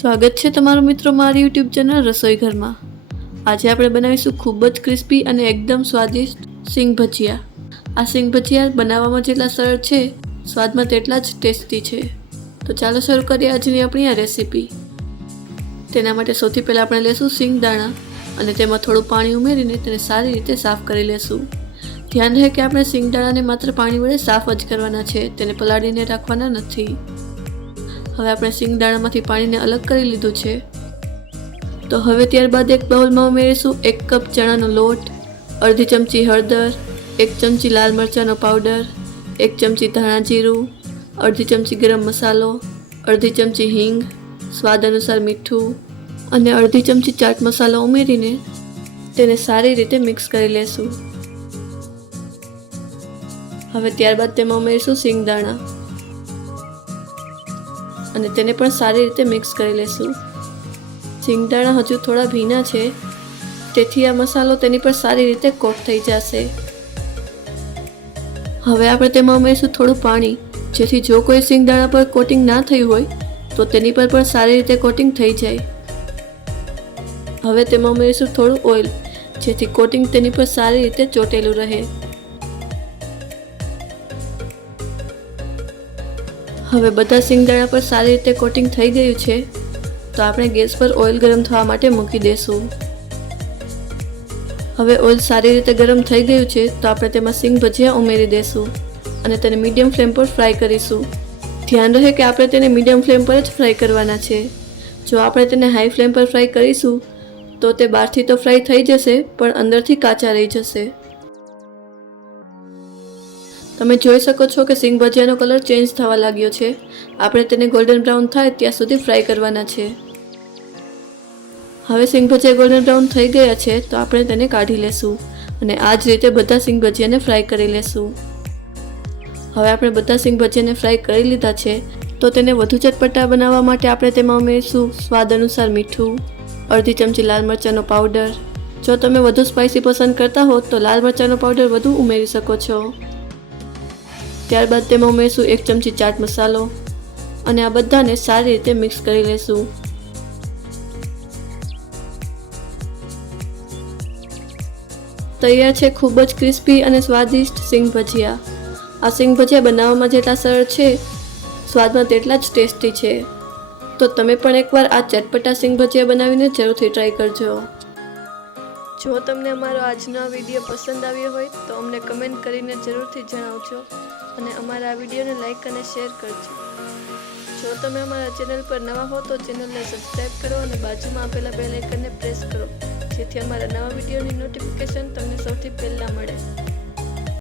સ્વાગત છે તમારું મિત્રો મારી યુટ્યુબ ચેનલ રસોઈ ઘરમાં. આજે આપણે બનાવીશું ખૂબ જ ક્રિસ્પી અને એકદમ સ્વાદિષ્ટ સિંગ ભજીયા. આ સિંગ ભજીયા બનાવવામાં જેટલા સરળ છે, સ્વાદમાં તેટલા જ ટેસ્ટી છે. તો ચાલો શરૂ કરીએ આજની આપણી આ રેસીપી. તેના માટે સૌથી પહેલાં આપણે લેશું સિંગ દાણા અને તેમાં થોડું પાણી ઉમેરીને તેને સારી રીતે સાફ કરી લેશું. ધ્યાન રહે કે આપણે સિંગદાણાને માત્ર પાણી વડે સાફ જ કરવાના છે, તેને પલાળીને રાખવાના નથી. હવે આપણે સિંગદાણામાંથી પાણીને અલગ કરી લીધું છે. તો હવે ત્યારબાદ એક બાઉલમાં ઉમેરીશું એક કપ ચણાનો લોટ, અડધી ચમચી હળદર, એક ચમચી લાલ મરચાંનો પાવડર, એક ચમચી ધાણા જીરું, અડધી ચમચી ગરમ મસાલો, અડધી ચમચી હિંગ, સ્વાદ અનુસાર મીઠું અને અડધી ચમચી ચાટ મસાલો ઉમેરીને તેને સારી રીતે મિક્સ કરી લેશું. હવે ત્યારબાદ તેમાં ઉમેરીશું સિંગદાણા. અને તેને પણ સારી રીતે મિક્સ કરી લેશું. સિંગદાણા હજુ થોડા ભીના છે, તેથી આ મસાલો તેની પર સારી રીતે કોટ થઈ જશે. હવે આપણે તેમાં ઉમેરીશું થોડું પાણી, જેથી જો કોઈ સિંગદાણા પર કોટિંગ ના થયું હોય, તો તેની પર પણ સારી રીતે કોટિંગ થઈ જાય. હવે તેમાં ઉમેરીશું થોડું ઓઇલ, જેથી કોટિંગ તેની પર સારી રીતે ચોટેલું રહે. હવે બધા સિંગદાણા પર સારી રીતે કોટિંગ થઈ ગયું છે, તો આપણે ગેસ પર ઓઇલ ગરમ થવા માટે મૂકી દઈશું હવે ઓઇલ સારી રીતે ગરમ થઈ ગયું છે, તો આપણે તેમાં સિંગ ભજીયા ઉમેરી દઈશું અને તેને મીડિયમ ફ્લેમ પર ફ્રાય કરીશું. ધ્યાન રહે કે આપણે તેને મીડિયમ ફ્લેમ પર જ ફ્રાય કરવાના છે. જો આપણે તેને હાઈ ફ્લેમ પર ફ્રાય કરીશું, તો તે બહારથી તો ફ્રાય થઈ જશે, પણ અંદરથી કાચા રહી જશે. તમે જોઈ શકો છો કે સિંગ ભજીયાનો કલર ચેન્જ થવા લાગ્યો છે. આપણે તેને ગોલ્ડન બ્રાઉન થાય ત્યાં સુધી ફ્રાય કરવાના છે. હવે સિંગ ભજીયા ગોલ્ડન બ્રાઉન થઈ ગયા છે તો આપણે તેને કાઢી લેશું અને આ જ રીતે બધા સિંગ ભજીયાને ફ્રાય કરી લેશું. હવે આપણે બધા સિંગ ભજીયાને ફ્રાય કરી લીધા છે તો તેને વધુ ચટપટા બનાવવા માટે આપણે તેમાં ઉમેરીશું સ્વાદ અનુસાર મીઠું, અડધી ચમચી લાલ મરચાંનો પાવડર જો તમે વધુ સ્પાઇસી પસંદ કરતા હો તો લાલ મરચાંનો પાવડર વધુ ઉમેરી શકો છો. ત્યારબાદ તેમાં ઉમેરીશું એક ચમચી ચાટ મસાલો અને આ બધાને સારી રીતે મિક્સ કરી લેશું. તૈયાર છે ખૂબ જ ક્રિસ્પી અને સ્વાદિષ્ટ સિંગ ભજીયા. આ સિંગ ભજીયા બનાવવામાં જેટલા સરળ છે, સ્વાદમાં તેટલા જ ટેસ્ટી છે. તો તમે પણ એકવાર આ ચટપટા સિંગ ભજીયા બનાવીને જરૂરથી ટ્રાય કરજો. જો તમને અમારો આજનો વીડિયો પસંદ આવ્યો હોય તો અમને કમેન્ટ કરીને જરૂરથી જણાવજો. અને અમારા વિડીયોને લાઈક અને શેર કરજો. જો તમે અમારા ચેનલ પર નવા હો તો ચેનલને સબસ્ક્રાઈબ કરો અને બાજુમાં આપેલા બેલ આઇકનને પ્રેસ કરો, જેથી અમારા નવા વિડીયોની નોટિફિકેશન તમને સૌથી પહેલાં મળે.